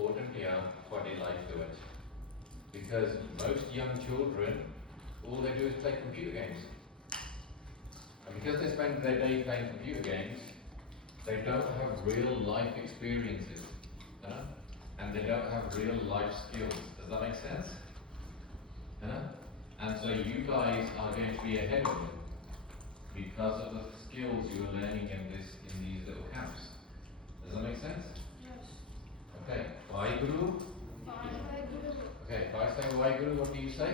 important here, ਤੁਹਾਡੀ life ਦੇ ਵਿੱਚ. Because most young children, all they do is play computer games. And because they spend their day playing computer games, they don't have real life experiences, you know? And they don't have real life skills. Does that make sense? You know? And so you guys are going to be ahead of them because of the skills you are learning in these little camps. Does that make sense? Yes. Okay. Waheguru. Waheguru. Okay. If I say Waheguru, what do you say?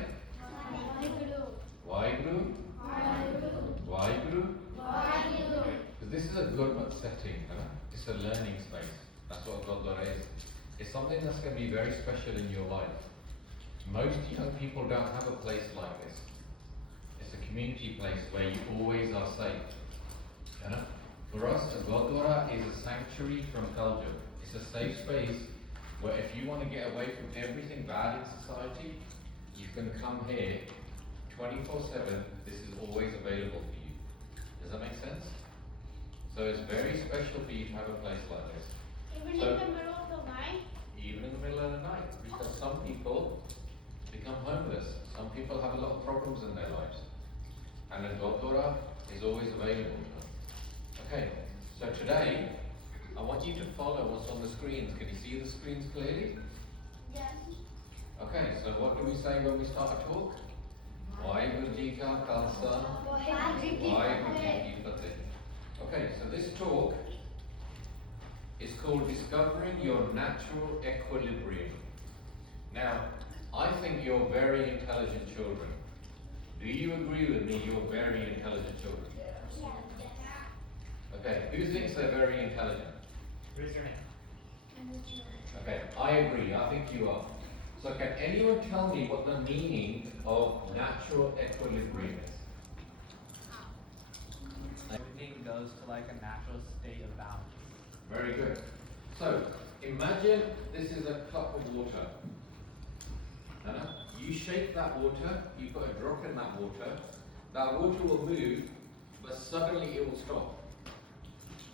Waheguru. Waheguru. Waheguru. Waheguru. Waheguru. Because this is a Gurdwara setting, you know? It's a learning space. That's what Gurdwara is. It's something that's going to be very special in your life. Most young people don't have a place like this. It's a community place where you always are safe. You know? For us, a Gurdwara is a sanctuary from culture. It's a safe space where if you want to get away from everything bad in society, you can come here 24/7. This is always available for you. Does that make sense? So it's very special for you to have a place like this. Even So- in the middle of the night? Even in the middle of the night, because some people become homeless. Some people have a lot of problems in their lives. And a Gurdwara is always available to them. Okay, so today, I want you to follow what's on the screens. Can you see the screens clearly? Yes. Okay, so what do we say when we start a talk? Waheguru Ji Ka Khalsa, Waheguru Ji Ki Fateh. Okay, so this talk is called Discovering Your Natural Equilibrium. Now, I think you're very intelligent children. Do you agree with me you're very intelligent children? Okay, who thinks they're very intelligent? Raise your hand. Okay, I agree, I think you are. So can anyone tell me what the meaning of natural equilibrium is? Everything goes to like a natural state of balance. Very good. So, imagine this is a cup of water. You shake that water, you put a drop in that water will move, but suddenly it will stop.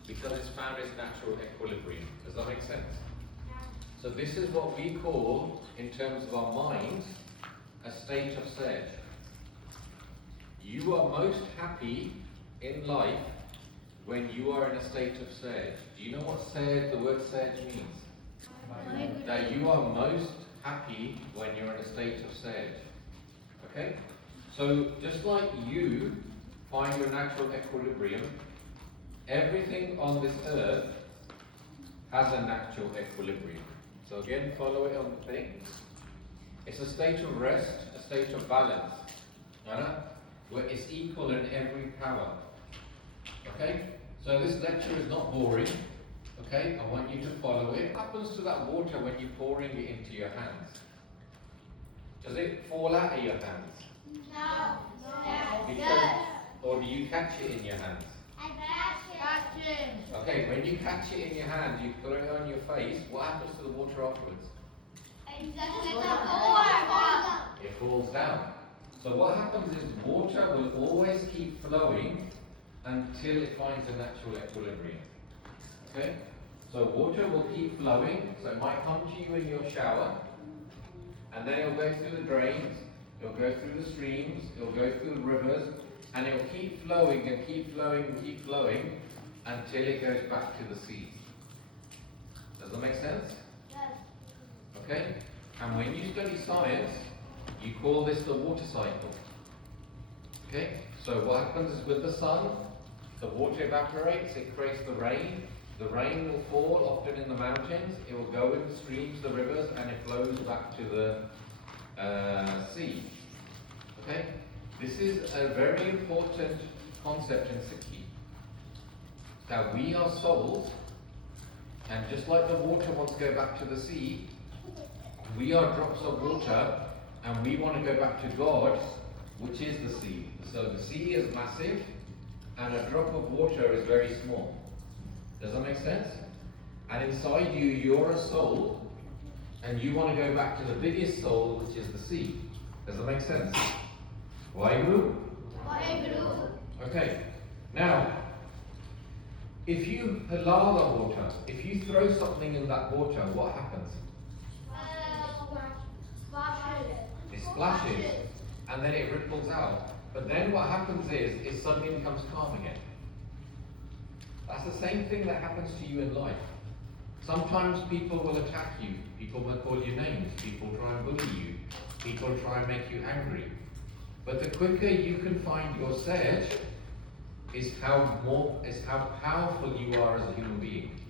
Because it's found its natural equilibrium. Does that make sense? So this is what we call, in terms of our minds, a state of surge. You are most happy in life when you are in a state of surge. Do you know what surge, the word surge means? That you are most happy when you're in a state of surge. Okay? So just like you find your natural equilibrium, everything on this earth has a natural equilibrium. So again, follow it on the thing. It's a state of rest, a state of balance. Where it's equal in every power. Okay? So this lecture is not boring. Okay? I want you to follow it. What happens to that water when you're pouring it into your hands? Does it fall out of your hands? No. Or do you catch it in your hands? I catch it. Okay, when you catch it in your hand, you put it on your face, what happens to the water afterwards? It falls down. So what happens is water will always keep flowing until it finds a natural equilibrium. Okay? So water will keep flowing, so it might come to you in your shower, and then it'll go through the drains, it'll go through the streams, it'll go through the rivers, and it'll keep flowing and keep flowing and keep flowing until it goes back to the sea. Does that make sense? Yes. Okay? And when you study science, you call this the water cycle. Okay? So what happens is with the sun, the water evaporates, it creates the rain. The rain will fall, often in the mountains. It will go in the streams, the rivers, and it flows back to the sea. Okay? This is a very important concept in Sikhi. That we are souls, and just like the water wants to go back to the sea, we are drops of water, and we want to go back to God, which is the sea. So the sea is massive, and a drop of water is very small. Does that make sense? And inside you, you're a soul, and you want to go back to the biggest soul, which is the sea. Does that make sense? Waheguru? Waheguru. Okay. Now, if you allow the water, if you throw something in that water, what happens? It splashes, and then it ripples out. But then what happens is it suddenly becomes calm again. That's the same thing that happens to you in life. Sometimes people will attack you, people will call you names, people try and bully you, people try and make you angry. But the quicker you can find your sage is how powerful you are as a human being.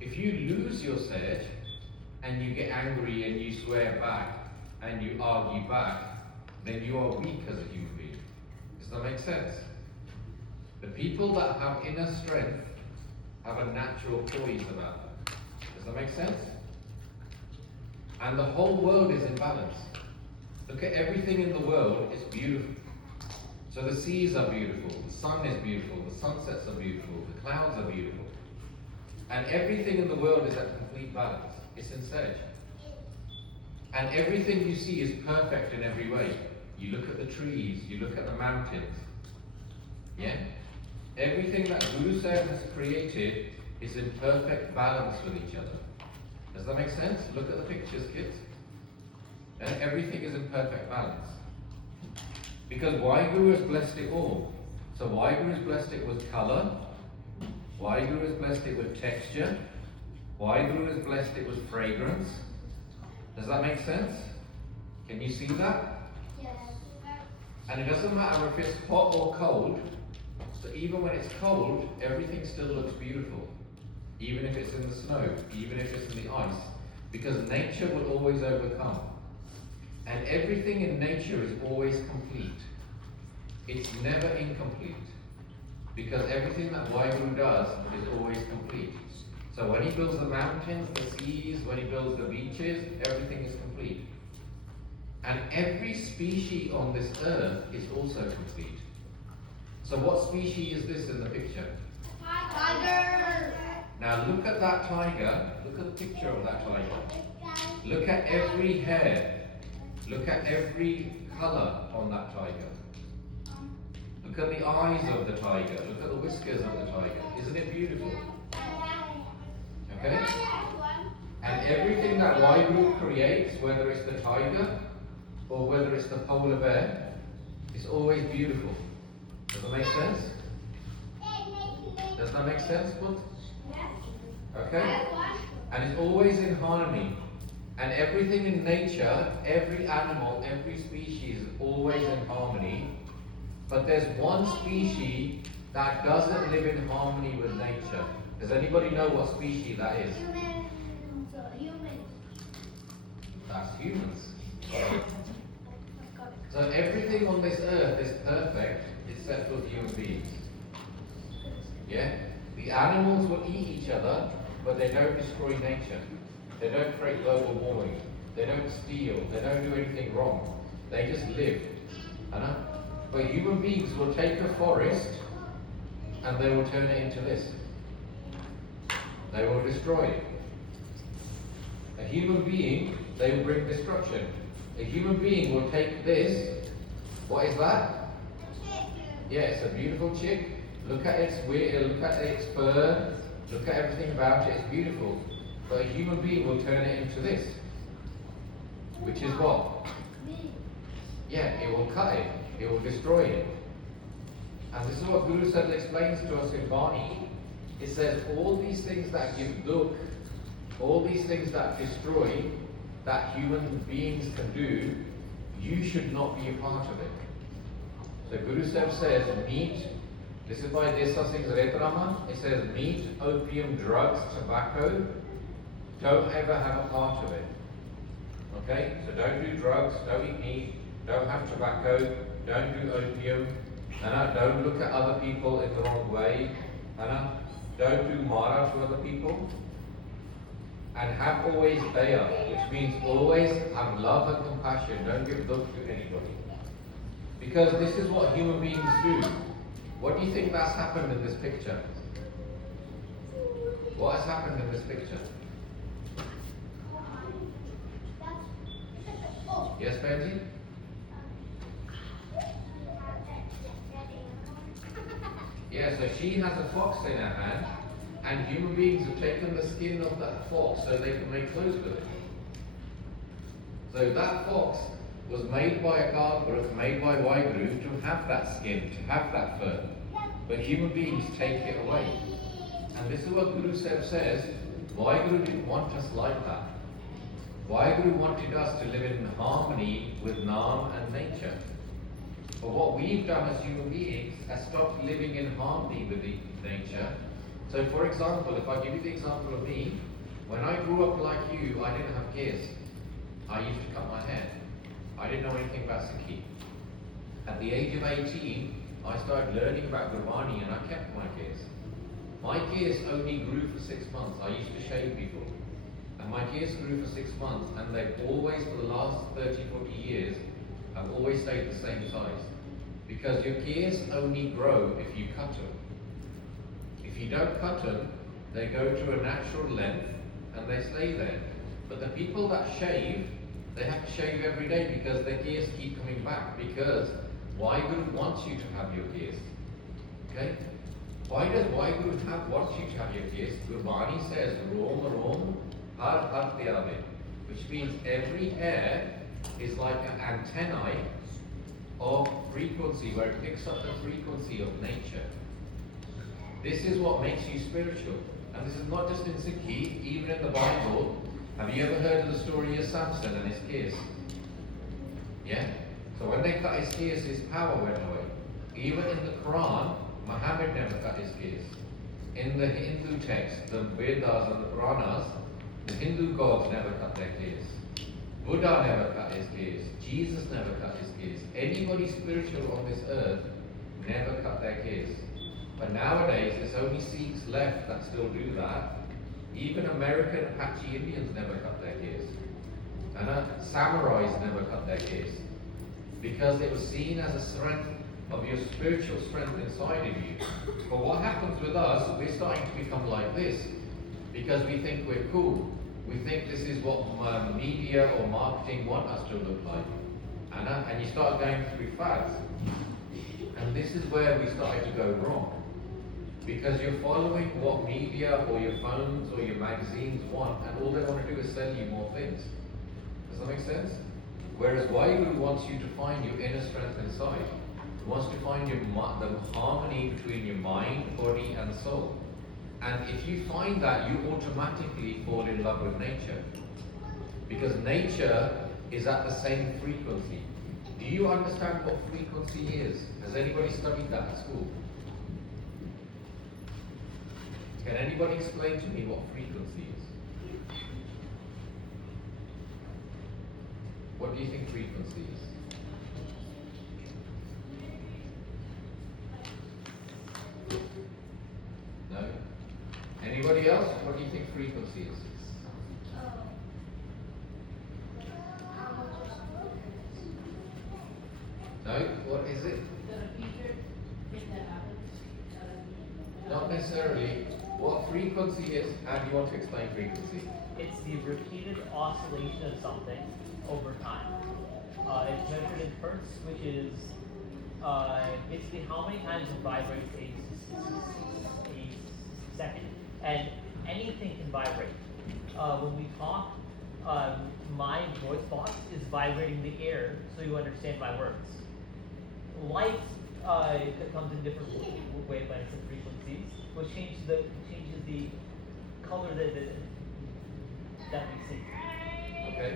If you lose your sage and you get angry and you swear back and you argue back, then you are weak as a human being. Does that make sense? The people that have inner strength have a natural poise about them. Does that make sense? And the whole world is in balance. Look at everything in the world, it's beautiful. So the seas are beautiful, the sun is beautiful, the sunsets are beautiful, the clouds are beautiful. And everything in the world is at complete balance. It's in sage. And everything you see is perfect in every way. You look at the trees, you look at the mountains. Yeah? Everything that Guru Sahib has created is in perfect balance with each other. Does that make sense? Look at the pictures, kids. And everything is in perfect balance. Because Waheguru has blessed it all. So Waheguru has blessed it with colour. Waheguru has blessed it with texture. Waheguru has blessed it with fragrance. Does that make sense? Can you see that? Yes. And it doesn't matter if it's hot or cold. So even when it's cold, everything still looks beautiful. Even if it's in the snow, even if it's in the ice. Because nature will always overcome. And everything in nature is always complete. It's never incomplete. Because everything that Waheguru does is always complete. So when he builds the mountains, the seas, when he builds the beaches, everything is complete. And every species on this earth is also complete. So what species is this in the picture? Tiger. Now look at that tiger. Look at the picture of that tiger. Look at every hair. Look at every color on that tiger. Look at the eyes of the tiger. Look at the whiskers of the tiger. Isn't it beautiful? Okay? And everything that Waheguru creates, whether it's the tiger or whether it's the polar bear, is always beautiful. Does that make sense? Does that make sense, Put? Okay? And it's always in harmony. And everything in nature, every animal, every species is always in harmony. But there's one species that doesn't live in harmony with nature. Does anybody know what species that is? Humans. That's humans. So everything on this earth is perfect except for human beings. Yeah? The animals will eat each other, but they don't destroy nature. They don't create global warming. They don't steal. They don't do anything wrong. They just live. But human beings will take a forest and they will turn it into this. They will destroy it. A human being, they will bring destruction. A human being will take this. What is that? Yeah, it's a beautiful chick. Look at its weird, look at its fur. Look at everything about it. It's beautiful. But a human being will turn it into this. Which is what? Yeah, it will cut it. It will destroy it. And this is what Guru Sahib explains to us in Bani. It says all these things that give dukh, all these things that destroy, that human beings can do, you should not be a part of it. So Guru Sahib says meat, this is by Desa Singh's Retrama, it says meat, opium, drugs, tobacco, don't ever have a part of it. Okay? So don't do drugs, don't eat meat, don't have tobacco, don't do opium, don't look at other people in the wrong way, don't do mara to other people, and have always daya, which means always have love and compassion, don't give dukh to anybody. Because this is what human beings do. What do you think that's happened in this picture? What has happened in this picture? Yes, Benji? Yeah, so she has a fox in her hand, and human beings have taken the skin of that fox so they can make clothes with it. So that fox was made by a Gurdwara, made by Waheguru to have that skin, to have that fur. But human beings take it away. And this is what Guru Sahib says, Waheguru didn't want us like that. Waheguru wanted us to live in harmony with Naam and nature. But what we've done as human beings has stopped living in harmony with the nature. So for example, if I give you the example of me, when I grew up like you, I didn't have gears. I used to cut my hair. I didn't know anything about Sikhi. At the age of 18, I started learning about Gurdwara and I kept my gears. My gears only grew for 6 months. I used to shave before. And my gears grew for 6 months, and they've always, for the last 30, 40 years, have always stayed the same size. Because your gears only grow if you cut them. If you don't cut them, they go to a natural length and they stay there. But the people that shave, they have to shave every day because their gears keep coming back. Because Waheguru wants you to have your gears. Okay? Why does Waheguru wants you to have your gears? Gurdwara says, Rom Rom Har Har Tyave, which means every hair is like an antennae of frequency where it picks up the frequency of nature. This is what makes you spiritual. And this is not just in Sikhi, even in the Bible. Have you ever heard of the story of Samson and his gears? Yeah? So when they cut his gears, his power went away. Even in the Quran, Muhammad never cut his gears. In the Hindu text, the Vedas and the Puranas, the Hindu gods never cut their gears. Buddha never cut his gears. Jesus never cut his gears. Anybody spiritual on this earth never cut their gears. But nowadays, there's only Sikhs left that still do that. Even American Apache Indians never cut their gears. And samurais never cut their gears. Because it was seen as a strength of your spiritual strength inside of you. But what happens with us, we're starting to become like this. Because we think we're cool. We think this is what media or marketing want us to look like. And you start going through fads. And this is where we started to go wrong. Because you're following what media or your phones or your magazines want, and all they want to do is sell you more things. Does that make sense? Whereas Waheguru wants you to find your inner strength inside. He wants to find the harmony between your mind, body, and soul. And if you find that, you automatically fall in love with nature. Because nature is at the same frequency. Do you understand what frequency is? Has anybody studied that at school? Can anybody explain to me what frequency is? What do you think frequency is? No? Anybody else? What do you think frequency is? No? What is it? Not necessarily. What frequency is, how do you want to explain frequency? It's the repeated oscillation of something over time. It's measured in hertz, which is basically how many times it vibrates a second. And anything can vibrate. When we talk, my voice box is vibrating the air so you understand my words. Light comes in different wavelengths and frequencies, which changes the color that we see. Okay,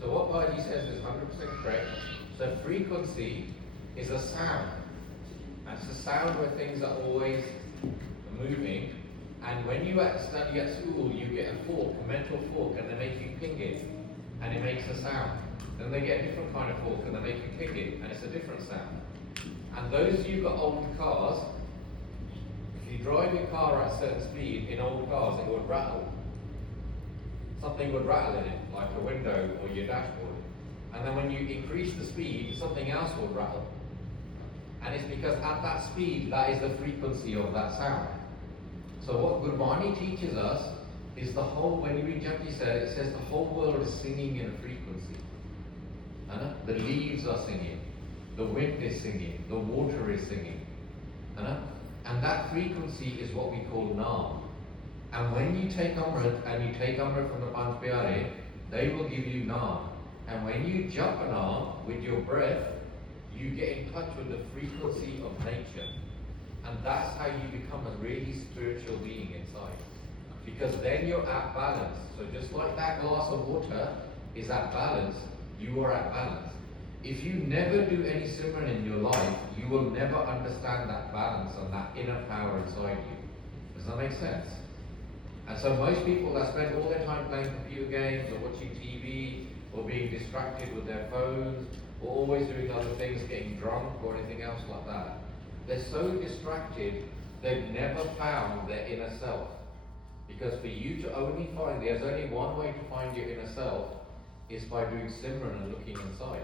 so what Baji says is 100% correct. So frequency is a sound. And it's a sound where things are always moving. And when you study at school, you get a fork, a mental fork, and they make you ping it, and it makes a sound. Then they get a different kind of fork, and they make you ping it, and it's a different sound. And those of you who've got older cars, if you drive your car at a certain speed, in old cars, it would rattle. Something would rattle in it, like a window or your dashboard. And then when you increase the speed, something else would rattle. And it's because at that speed, that is the frequency of that sound. So what Gurdwara teaches us is the whole, when you read Jagjeet Singh, it says the whole world is singing in a frequency. The leaves are singing, the wind is singing, the water is singing. And that frequency is what we call Naam. And when you take Amrit, and you take Amrit from the Panch Pyare, they will give you Naam. And when you japana with your breath, you get in touch with the frequency of nature. And that's how you become a really spiritual being inside. Because then you're at balance. So just like that glass of water is at balance, you are at balance. If you never do any Simran in your life, you will never understand that balance and that inner power inside you. Does that make sense? And so most people that spend all their time playing computer games or watching TV or being distracted with their phones or always doing other things, getting drunk or anything else like that, they're so distracted, they've never found their inner self. Because for you to only find, there's only one way to find your inner self, is by doing Simran and looking inside.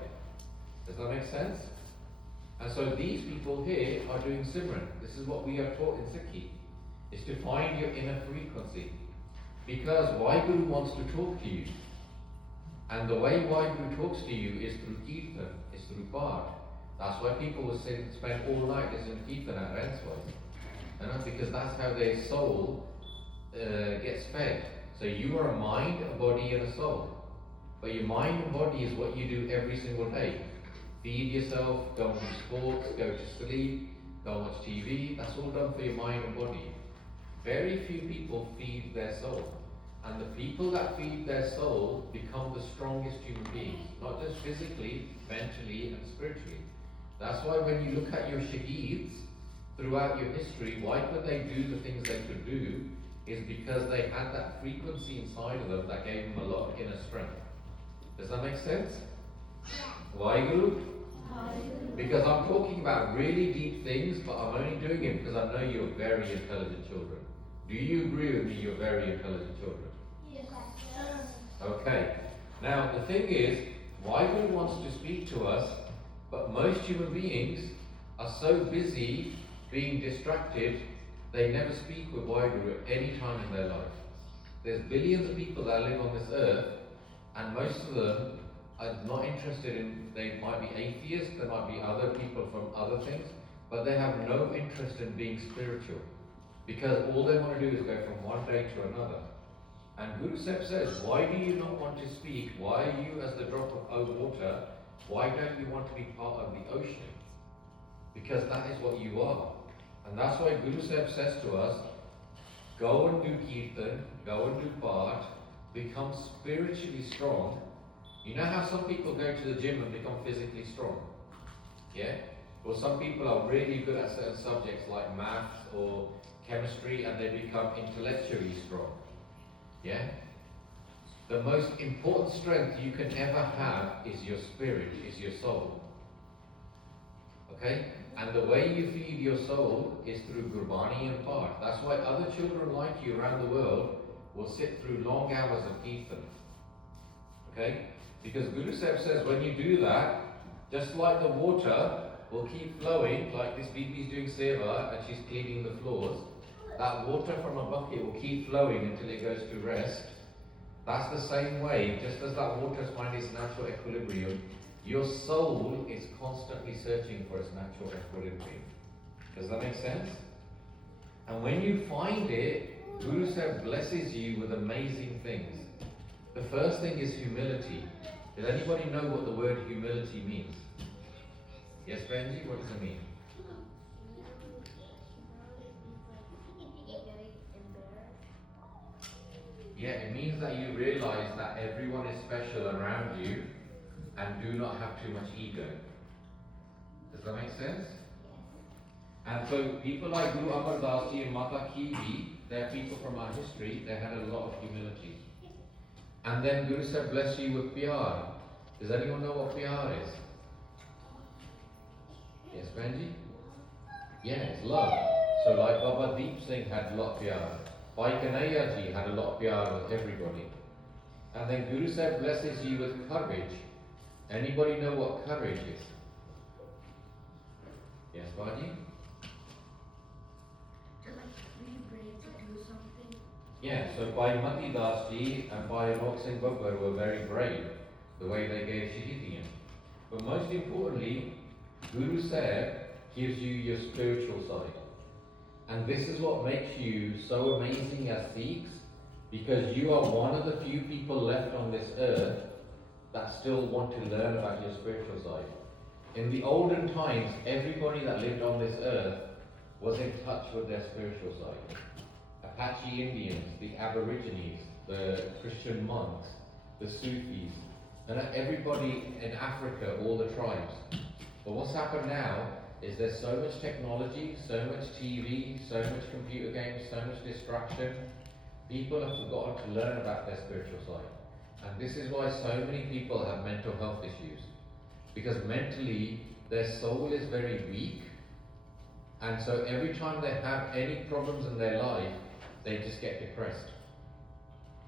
Does that make sense? And so these people here are doing Simran. This is what we are taught in Sikhi, is to find your inner frequency. Because Waheguru wants to talk to you. And the way Waheguru talks to you is through Kirtan, is through Bard. That's why people will spend all night listening to Kirtan at Rensway. Because that's how their soul gets fed. So you are a mind, a body and a soul. But your mind and body is what you do every single day. Feed yourself, go and do sports, go to sleep, go and watch TV. That's all done for your mind and body. Very few people feed their soul. And the people that feed their soul become the strongest human beings. Not just physically, mentally and spiritually. That's why when you look at your shaheeds throughout your history, why could they do the things they could do? Is because they had that frequency inside of them that gave them a lot of inner strength. Does that make sense? Waheguru? Because I'm talking about really deep things, but I'm only doing it because I know you're very intelligent children. Do you agree with me you're very intelligent children? Yes, sir. Okay. Now the thing is, Waheguru wants to speak to us, but most human beings are so busy being distracted, they never speak with Waheguru at any time in their life. There's billions of people that live on this earth, and most of them are not interested in, they might be atheists, there might be other people from other things, but they have no interest in being spiritual. Because all they want to do is go from one day to another. And Guru Sahib says, why do you not want to speak? Why are you as the drop of water? Why don't you want to be part of the ocean? Because that is what you are. And that's why Guru Sahib says to us, go and do Kirtan, go and do Path, become spiritually strong. You know how some people go to the gym and become physically strong? Yeah? Or some people are really good at certain subjects like maths or chemistry and they become intellectually strong. Yeah? The most important strength you can ever have is your spirit, is your soul. Okay? And the way you feed your soul is through Gurbani and Path. That's why other children like you around the world will sit through long hours of Kirtan. Okay? Because Guru Sahib says when you do that, just like the water will keep flowing, like this Bibi is doing seva and she's cleaning the floors, that water from a bucket will keep flowing until it goes to rest. That's the same way, just as that water is finding its natural equilibrium, your soul is constantly searching for its natural equilibrium. Does that make sense? And when you find it, Guru Sahib blesses you with amazing things. The first thing is humility. Does anybody know what the word humility means? Yes, Benji, what does it mean? Yeah, it means that you realize that everyone is special around you and do not have too much ego. Does that make sense? And so people like Guru Amar Das Ji and Mata Kiwi, they're people from our history, they had a lot of humility. And then Guru Sahib bless you with pyar. Does anyone know what pyar is? Yes, Benji? Yeah, it's love. So like Baba Deep Singh had a lot of pyar. Bhai Kanhaiya Ji had a lot of pyar with everybody. And then Guru Sahib blesses you with courage. Anybody know what courage is? Yes, Baji? To like be brave to do something. Yeah, so Bhai Mati Das Ji and Bhai Anok Singh Babbar were very brave, the way they gave Shahidiyyan. But most importantly, Guru Sahib gives you your spiritual side. And this is what makes you so amazing as Sikhs, because you are one of the few people left on this earth that still want to learn about your spiritual side. In the olden times, everybody that lived on this earth was in touch with their spiritual side. Apache Indians, the Aborigines, the Christian monks, the Sufis, and everybody in Africa, all the tribes. But what's happened now is there's so much technology, so much TV, so much computer games, so much distraction. People have forgotten to learn about their spiritual side. And this is why so many people have mental health issues. Because mentally, their soul is very weak. And so every time they have any problems in their life, they just get depressed.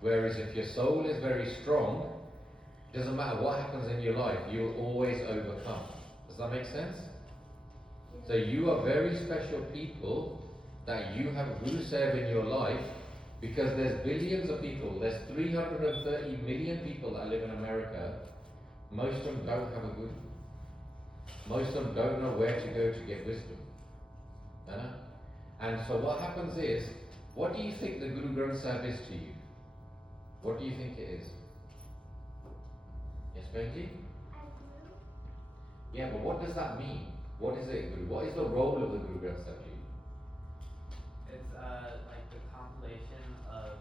Whereas if your soul is very strong, it doesn't matter what happens in your life, you'll always overcome. Does that make sense? So you are very special people that you have Guru Sahib in your life, because there's billions of people, there's 330 million people that live in America. Most of them don't have a Guru. Most of them don't know where to go to get wisdom. And so what happens is, what do you think the Guru Granth Sahib is to you? What do you think it is? Yes, Benji? Yeah, but what does that mean? What is it, Guru? What is the role of the Guru Granth Sahib to you? It's like the compilation of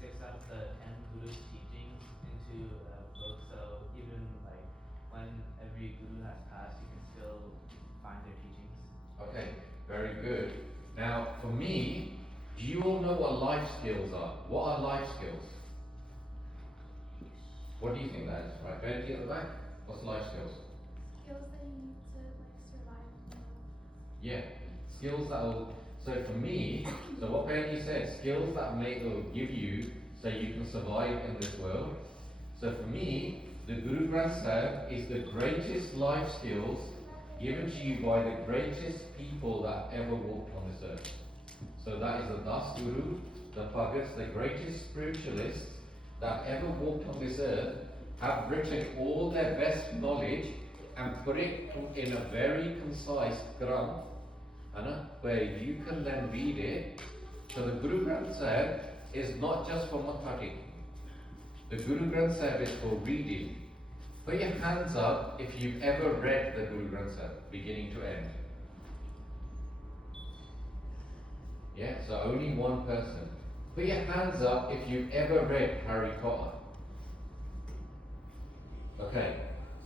6 out of the 10 Guru's teachings into a book. So even like when every Guru has passed, you can still find their teachings. Okay, very good. Now, for me, do you all know what life skills are? What are life skills? What do you think that is? Right, Benji at the back? What's life skills? Skills that you need to like survive in the world. Yeah, skills that will. So for me, so what Benji said, skills that will give you so you can survive in this world. So for me, the Guru Granth Sahib is the greatest life skills given to you by the greatest people that ever walked on this earth. So that is the Das Guru, the Bhagats, the greatest spiritualists that ever walked on this earth, have written all their best knowledge and put it in a very concise Granth, where you can then read it. So the Guru Granth Sahib is not just for matha taking. The Guru Granth Sahib is for reading. Put your hands up if you've ever read the Guru Granth Sahib, beginning to end. Yeah, so only one person. Put your hands up if you've ever read Harry Potter. Okay,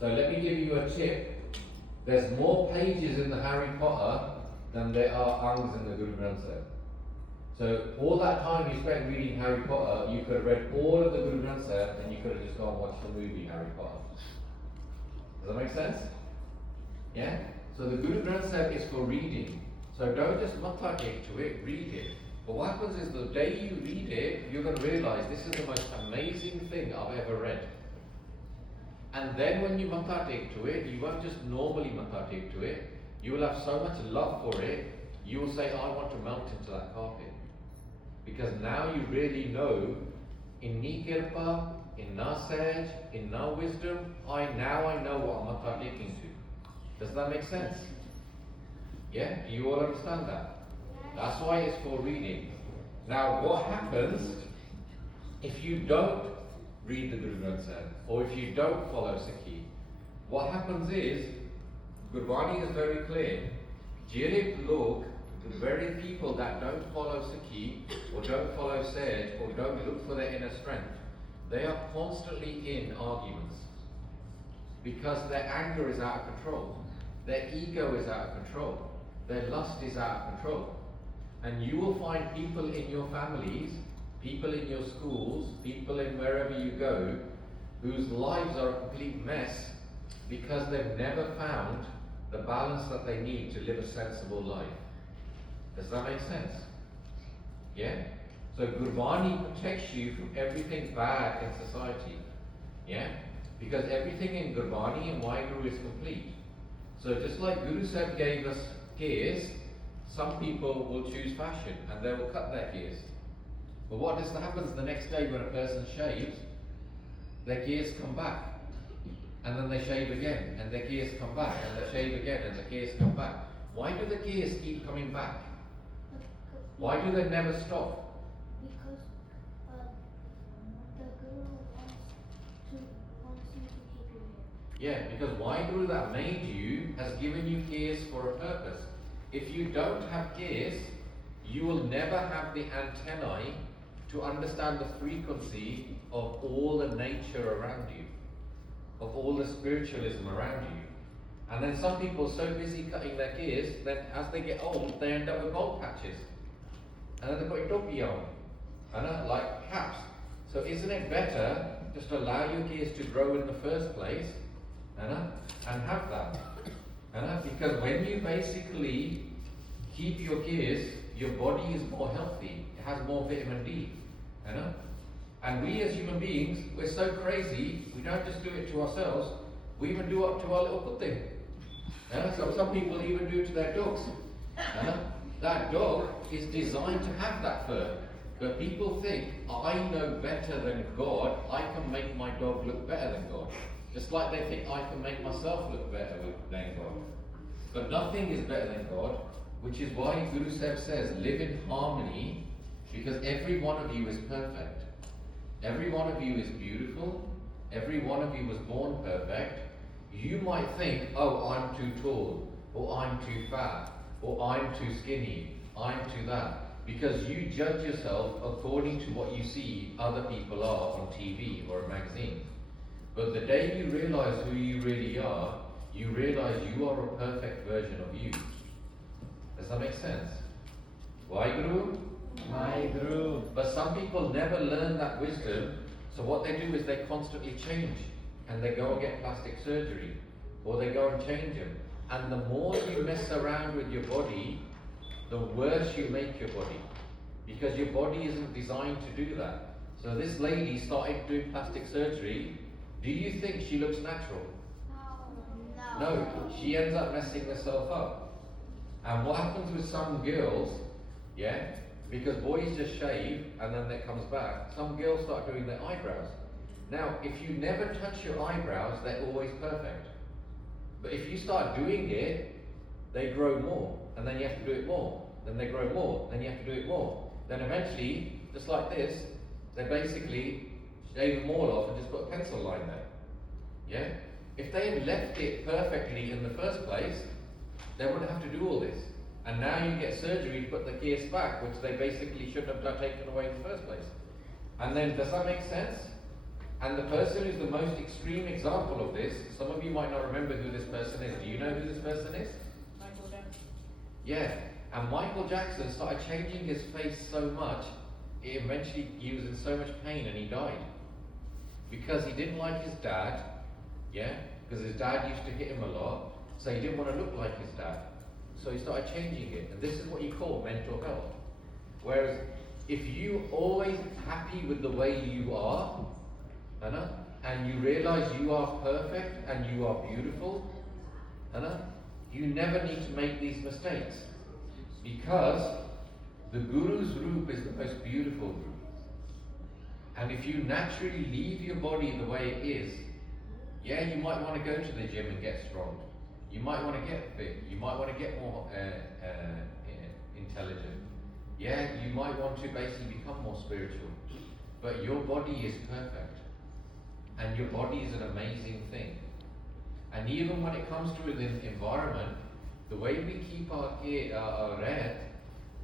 so let me give you a tip. There's more pages in the Harry Potter than there are angs in the Guru Granth Sahib. So all that time you spent reading Harry Potter, you could have read all of the Guru Granth Sahib and you could have just gone and watched the movie Harry Potter. Does that make sense? Yeah? So the Guru Granth Sahib is for reading. So don't just matha take to it, read it. But what happens is the day you read it, you're going to realize this is the most amazing thing I've ever read. And then when you matha take to it, you won't just normally matha take to it. You will have so much love for it, you will say, I want to melt into that carpet. Because now you really know, in Ni Kirpa, in Na Sahaj, in Na Wisdom, I know what I'm matha taking to. Does that make sense? Yeah? Do you all understand that? That's why it's for reading. Now, what happens if you don't read the Guru Granth Sahib, or if you don't follow Sikhi? What happens is, Gurdwara is very clear. ਜਿਹੜੇ ਲੋਕ, the very people that don't follow Sikhi, or don't follow Sahaj, or don't look for their inner strength, they are constantly in arguments. Because their anger is out of control. Their ego is out of control. Their lust is out of control. And you will find people in your families, people in your schools, people in wherever you go, whose lives are a complete mess because they've never found the balance that they need to live a sensible life. Does that make sense? Yeah? So Gurdwara protects you from everything bad in society. Yeah? Because everything in Gurdwara and Waheguru is complete. So just like Guru Sahib gave us gears, some people will choose fashion and they will cut their gears. But what happens the next day when a person shaves? Their gears come back. And then they shave again, and their gears come back, and they shave again, and the gears come back. Why do the gears keep coming back? Why do they never stop? Because the Guru wants you to Yeah, because Waheguru that made you has given you ears for a purpose. If you don't have ears, you will never have the antennae to understand the frequency of all the nature around you, of all the spiritualism around you. And then some people are so busy cutting their ears, then as they get old, they end up with bald patches. And then they've got a doggy on, and like caps. So isn't it better just to allow your ears to grow in the first place, and have that? Because when you basically keep your ears, your body is more healthy. It has more vitamin D. And we as human beings, we're so crazy, we don't just do it to ourselves, we even do it to our little putte. So some people even do it to their dogs. That dog is designed to have that fur. But people think, I know better than God, I can make my dog look better than God. Just like they think I can make myself look better than God. But nothing is better than God, which is why Guru Sahib says, live in harmony, because every one of you is perfect. Every one of you is beautiful. Every one of you was born perfect. You might think, oh, I'm too tall, or I'm too fat, or I'm too skinny, I'm too that. Because you judge yourself according to what you see other people are on TV or a magazine. But the day you realize who you really are, you realize you are a perfect version of you. Does that make sense? Waheguru? Waheguru. But some people never learn that wisdom, so what they do is they constantly change. And they go and get plastic surgery, or they go and change them. And the more you mess around with your body, the worse you make your body, because your body isn't designed to do that. So this lady started doing plastic surgery. Do you think she looks natural? No, she ends up messing herself up. And what happens with some girls, because boys just shave and then that comes back, some girls start doing their eyebrows. Now, if you never touch your eyebrows, they're always perfect. But if you start doing it, they grow more, and then you have to do it more. Then they grow more, then you have to do it more. Then eventually, just like this, they basically shave them all off and just put a pencil line there. If they had left it perfectly in the first place, they wouldn't have to do all this. And now you get surgery to put the gears back, which they basically shouldn't have taken away in the first place. And then, does that make sense? And the person who's the most extreme example of this, some of you might not remember who this person is. Do you know who this person is? Michael Jackson. Yeah, and Michael Jackson started changing his face so much, he was in so much pain and he died. Because he didn't like his dad, because his dad used to hit him a lot, so he didn't want to look like his dad. So he started changing it, and this is what you call mental health. Whereas, if you always happy with the way you are, and you realize you are perfect and you are beautiful, you never need to make these mistakes, because the Guru's roop is the most beautiful roop. And if you naturally leave your body the way it is, you might want to go to the gym and get strong. You might want to get fit. You might want to get more intelligent. You might want to basically become more spiritual. But your body is perfect. And your body is an amazing thing. And even when it comes to the environment, the way we keep our earth,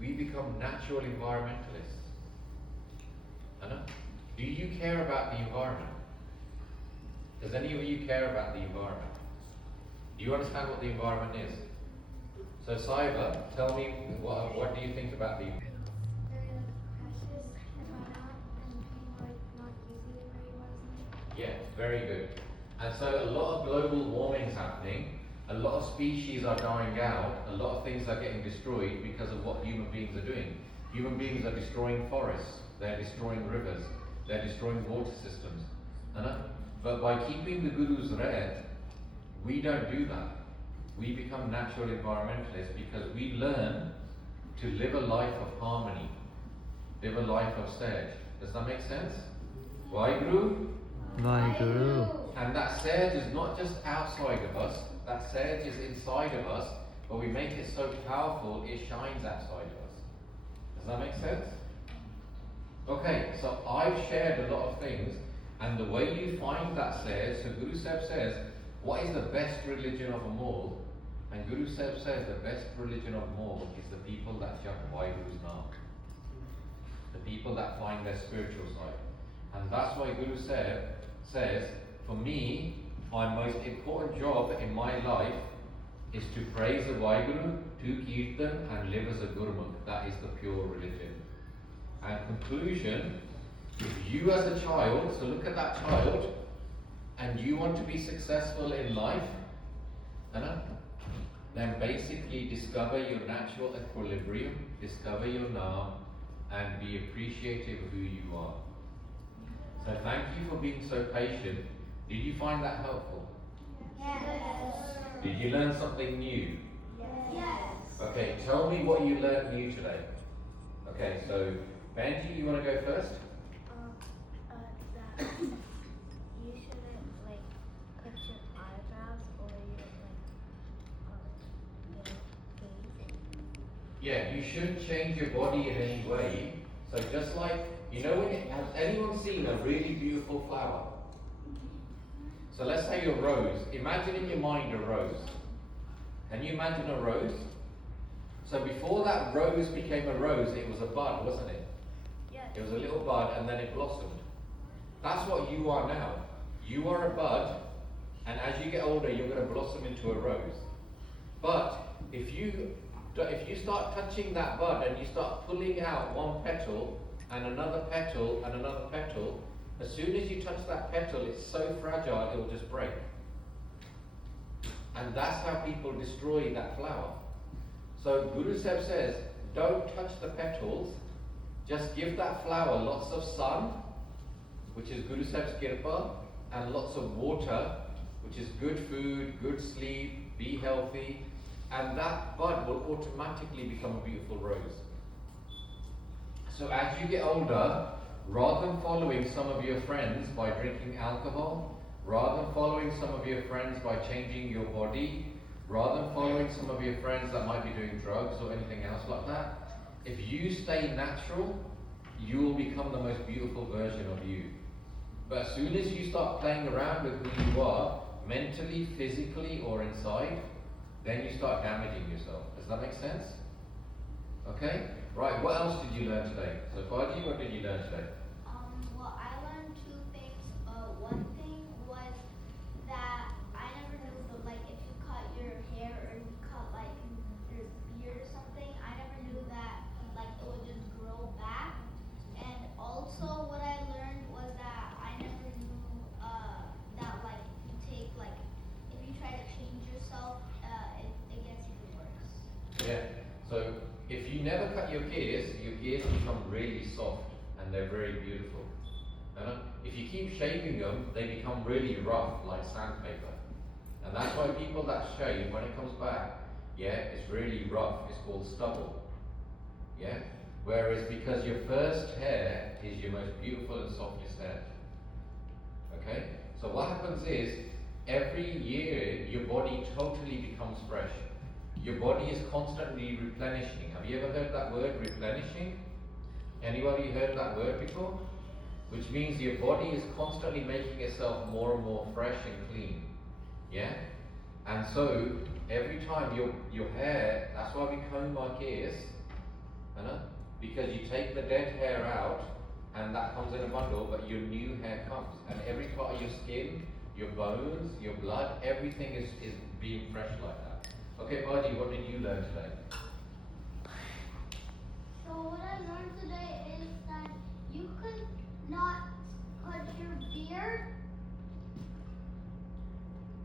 we become natural environmentalists. Do you care about the environment? Does any of you care about the environment? Do you understand what the environment is? So Saiba, tell me, what do you think about the environment? Very precious and run out, and people not using it very wisely. Yeah, very good. And so a lot of global warming is happening, a lot of species are dying out, a lot of things are getting destroyed because of what human beings are doing. Human beings are destroying forests, they're destroying rivers, they're destroying water systems. But by keeping the Guru's red, we don't do that. We become natural environmentalists because we learn to live a life of harmony, live a life of sage. Does that make sense? Waheguru? Waheguru. And that sage is not just outside of us, that sage is inside of us, but we make it so powerful it shines outside of us. Does that make sense? Okay, so I've shared a lot of things, and the way you find that sage, so Guru Sahib says, what is the best religion of them all? And Guru Sahib says the best religion of them all is the people that jump Vaiguru's naam. The people that find their spiritual side. And that's why Guru Sahib says, for me, my most important job in my life is to praise the Vaiguru, do Kirtan, and live as a Gurmukh. That is the pure religion. And conclusion, if you as a child, so look at that child, and you want to be successful in life, then basically discover your natural equilibrium, discover your naam, and be appreciative of who you are. So thank you for being so patient. Did you find that helpful? Yes. Did you learn something new? Yes. Okay, tell me what you learned new today. Okay, so Benji, you want to go first? That you shouldn't like cut your eyebrows or your face. Yeah, you shouldn't change your body in any way. So just like, you know, has anyone seen a really beautiful flower? So let's say a rose. Imagine in your mind a rose. Can you imagine a rose? So before that rose became a rose, it was a bud, wasn't it? Yes. It was a little bud and then it blossomed. That's what you are now. You are a bud, and as you get older, you're going to blossom into a rose. But if you start touching that bud and you start pulling out one petal and another petal and another petal, as soon as you touch that petal, it's so fragile it will just break. And that's how people destroy that flower. So Guru Sahib says, don't touch the petals, just give that flower lots of sun, which is Guru Sahib's kirpa, and lots of water, which is good food, good sleep, be healthy, and that bud will automatically become a beautiful rose. So as you get older, rather than following some of your friends by drinking alcohol, rather than following some of your friends by changing your body, rather than following some of your friends that might be doing drugs or anything else like that, if you stay natural, you will become the most beautiful version of you. But as soon as you start playing around with who you are, mentally, physically, or inside, then you start damaging yourself. Does that make sense? Okay? Right, what else did you learn today? So Faji, what did you learn today? Well, I learned two things. One thing was that I never knew like if you cut your hair or you cut like your beard or something, I never knew that like it would just grow back. And also what I learned was that I never knew that like you take like if you try to change yourself, it gets even worse. Yeah, so if you never cut your gears become really soft and they're very beautiful. If you keep shaving them, they become really rough like sandpaper. And that's why people that shave, when it comes back, it's really rough. It's called stubble. Yeah? Whereas because your first hair is your most beautiful and softest hair. Okay? So what happens is, every year your body totally becomes fresh. Your body is constantly replenishing. Have you ever heard that word, replenishing? Anybody heard that word before? Which means your body is constantly making itself more and more fresh and clean. Yeah? And so, every time your hair, that's why we comb our ears, because you take the dead hair out, and that comes in a bundle, but your new hair comes. And every part of your skin, your bones, your blood, everything is being fresh like that. Okay, Baji, what did you learn today? So what I learned today is that you could not cut your beard.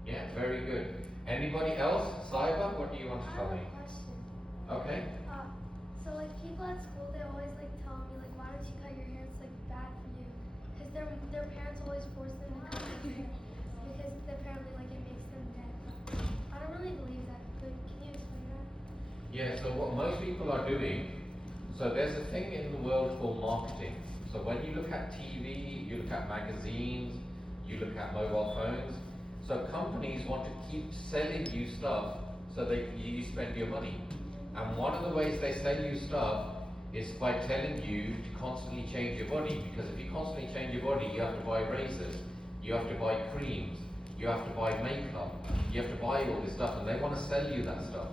Yeah, very good. Anybody else? Saiba, what do you want to tell me? Question. Okay. So like people at school, they always like tell me like, why don't you cut your hair? It's like bad for you, because their parents always force them to cut their hair because apparently like it makes them dead. I don't really believe that, but can you explain that? Yeah, so what most people are doing, so there's a thing in the world called marketing. So when you look at TV, you look at magazines, you look at mobile phones, so companies want to keep selling you stuff so you spend your money. And one of the ways they sell you stuff is by telling you to constantly change your body, because if you constantly change your body, you have to buy razors, you have to buy creams, you have to buy makeup, you have to buy all this stuff, and they want to sell you that stuff.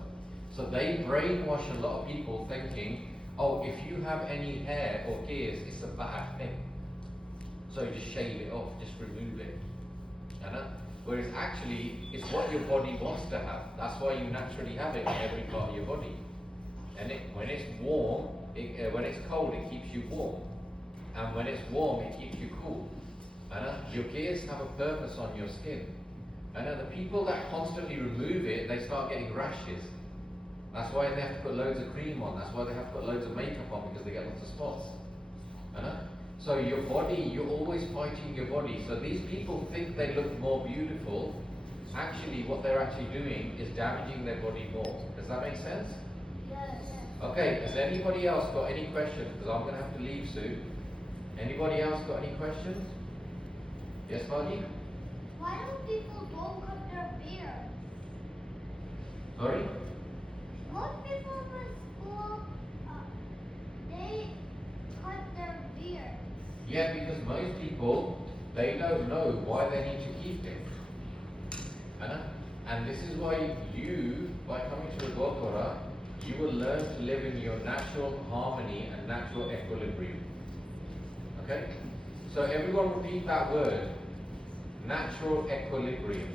So they brainwash a lot of people thinking, oh, if you have any hair or ears, it's a bad thing. So just shave it off, just remove it. You know? Whereas actually, it's what your body wants to have. That's why you naturally have it in every part of your body. And when it's warm, when it's cold, it keeps you warm. And when it's warm, it keeps you cool. Your gears have a purpose on your skin. The people that constantly remove it, they start getting rashes. That's why they have to put loads of cream on. That's why they have to put loads of makeup on, because they get lots of spots. So your body, you're always fighting your body. So these people think they look more beautiful. Actually, what they're actually doing is damaging their body more. Does that make sense? Yes. Okay, has anybody else got any questions? Because I'm going to have to leave soon. Anybody else got any questions? Yes, Baji? Why don't people don't cut their beard? Sorry? Most people in school, they cut their beard. Yeah, because most people, they don't know why they need to keep it. And this is why you, by coming to the Gurdwara, you will learn to live in your natural harmony and natural equilibrium. Okay? So everyone repeat that word. Natural equilibrium.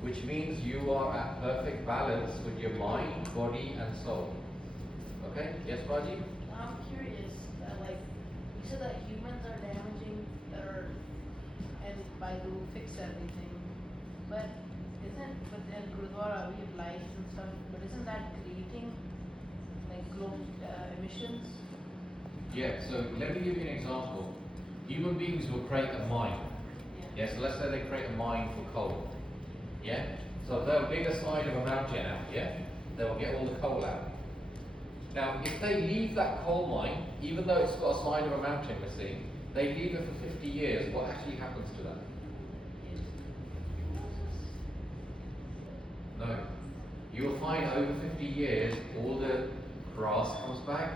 Which means you are at perfect balance with your mind, body and soul. Okay? Yes, Baji? I'm curious, like, you said that humans are damaging the earth and Baidu fix everything. But in Gurdwara we have lights and stuff, but isn't that creating like global emissions? Yeah, so let me give you an example. Human beings will create a mine. Yeah, so let's say they create a mine for coal. Yeah? So they'll dig a side of a mountain out, yeah? They'll get all the coal out. Now, if they leave that coal mine, even though it's got a side of a mountain missing, they leave it for 50 years, what actually happens to that? No. You'll find over 50 years, all the grass comes back,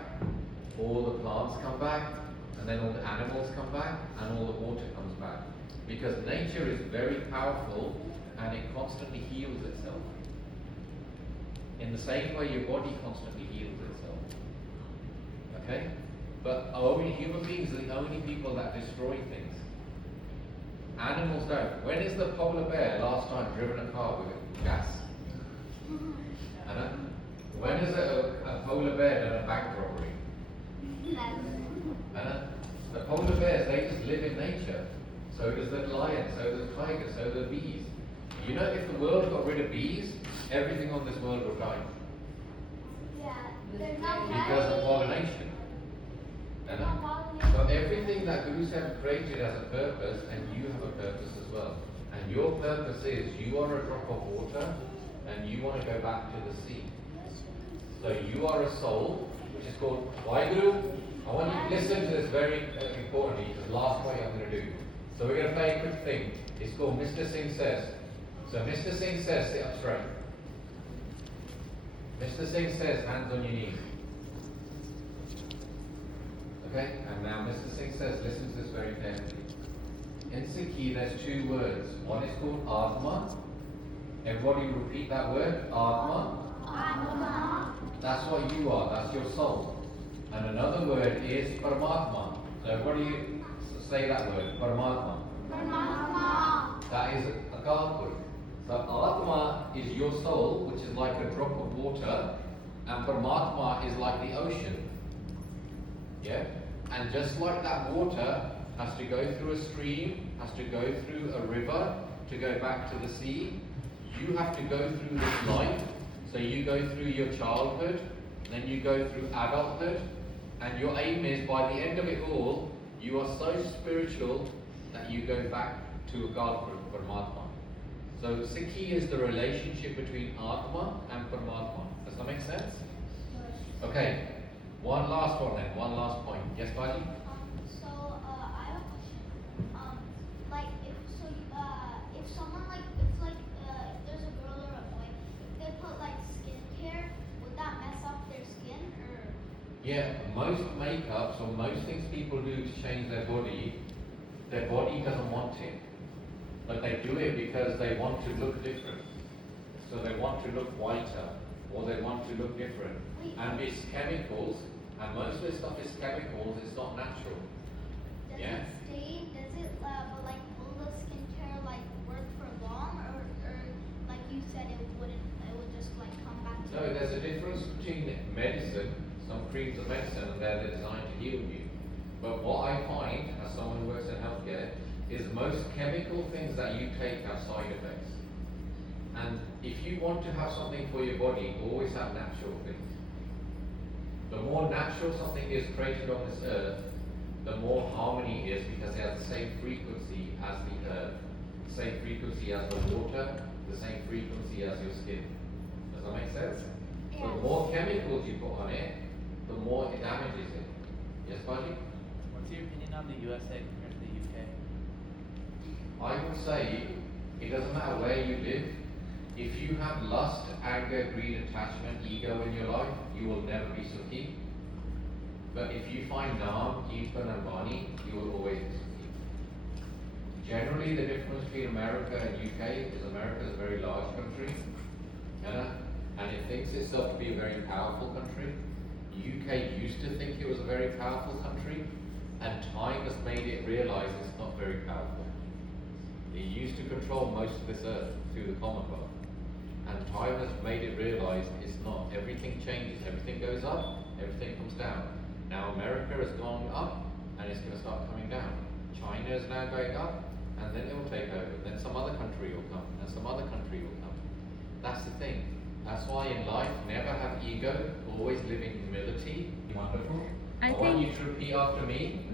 all the plants come back, and then all the animals come back, and all the water comes back. Because nature is very powerful, and it constantly heals itself. In the same way your body constantly heals itself. Okay? But only human beings are the only people that destroy things. Animals don't. When is the polar bear last time driven a car with gas? Anna? When is a polar bear done a bank robbery? Anna? The polar bears, they just live in nature. So does the lion, so does the tiger, so do the bees. You know, if the world got rid of bees, everything on this world would die. Yeah, they're not Because of pollination. So everything that Guru Sahib created has a purpose, and you have a purpose as well. And your purpose is, you are a drop of water, and you want to go back to the sea. So you are a soul, which is called Guru. I want you to listen to this very importantly, the last point I'm going to do. So we're going to play a quick thing. It's called Mr. Singh Says. So Mr. Singh says, sit up straight. Mr. Singh says, hands on your knees. Okay, and now Mr. Singh says, listen to this very carefully. In Sikhi, there's two words. One is called Atma. Everybody repeat that word, Atma. Atma. That's what you are, that's your soul. And another word is Paramatma. So everybody say that word, Paramatma. Paramatma. That is a Kalpur. So Atma is your soul, which is like a drop of water, and Paramatma is like the ocean. Yeah? And just like that water has to go through a stream, has to go through a river to go back to the sea, you have to go through this life. So you go through your childhood, then you go through adulthood, and your aim is, by the end of it all, you are so spiritual that you go back to a God, Paramatma. So Sikhi is the relationship between Atma and Paramatma. Does that make sense? Okay, one last one then, one last point. Yes, Baji? So I have a question. Like if someone if there's a girl or a boy, if they put like skincare, would that mess up their skin or? Yeah, most makeups or most things people do to change their body, their body doesn't want it. But they do it because they want to look different. So they want to look whiter, or they want to look different. And it's chemicals, and most of this stuff is chemicals, it's not natural. Does Yeah. it stay? Does it? But like, will the skincare like work for long, or like you said, it wouldn't? It would just like come back to. No, there's a difference between medicine. Some creams are medicine, and they're designed to heal you. But what I find, as someone who works in healthcare, is most chemical things that you take have side effects. And if you want to have something for your body, always have natural things. The more natural something is created on this earth, the more harmony is, because it has the same frequency as the earth, the same frequency as the water, the same frequency as your skin. Does that make sense? So the more chemicals you put on it, the more it damages it. Yes, buddy? What's your opinion on the USA compared to the UK? I would say it doesn't matter where you live. If you have lust, anger, greed, attachment, ego in your life, you will never be Sukhi. But if you find Naam, Kirtan and Vani, you will always be Sukhi. Generally, the difference between America and UK is America is a very large country, and it thinks itself to be a very powerful country. UK used to think it was a very powerful country, and time has made it realize it's not very powerful. It used to control most of this earth through the Commonwealth, and time has made it realize it's not. Everything changes, everything goes up, everything comes down. Now America has gone up, and it's going to start coming down. China is now going up, and then it will take over. Then some other country will come, and some other country will come. That's the thing. That's why in life, never have ego, always live in humility. Wonderful. I want you to repeat after me.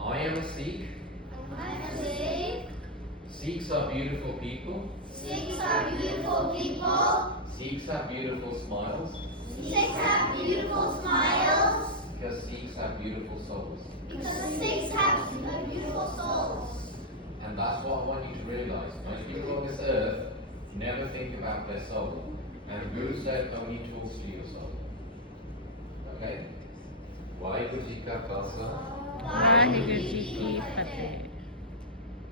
I am a Sikh. I'm a Sikh. Sikhs are beautiful people. Sikhs are beautiful people. Sikhs have beautiful smiles. Sikhs have beautiful smiles. Because Sikhs have beautiful souls. Because Sikhs have beautiful souls. And that's what I want you to realize. Most people on this earth never think about their soul. And Guru said only talks to your soul. Okay? Waheguru Ji Ka Khalsa. Waheguru Ji Ki Fateh.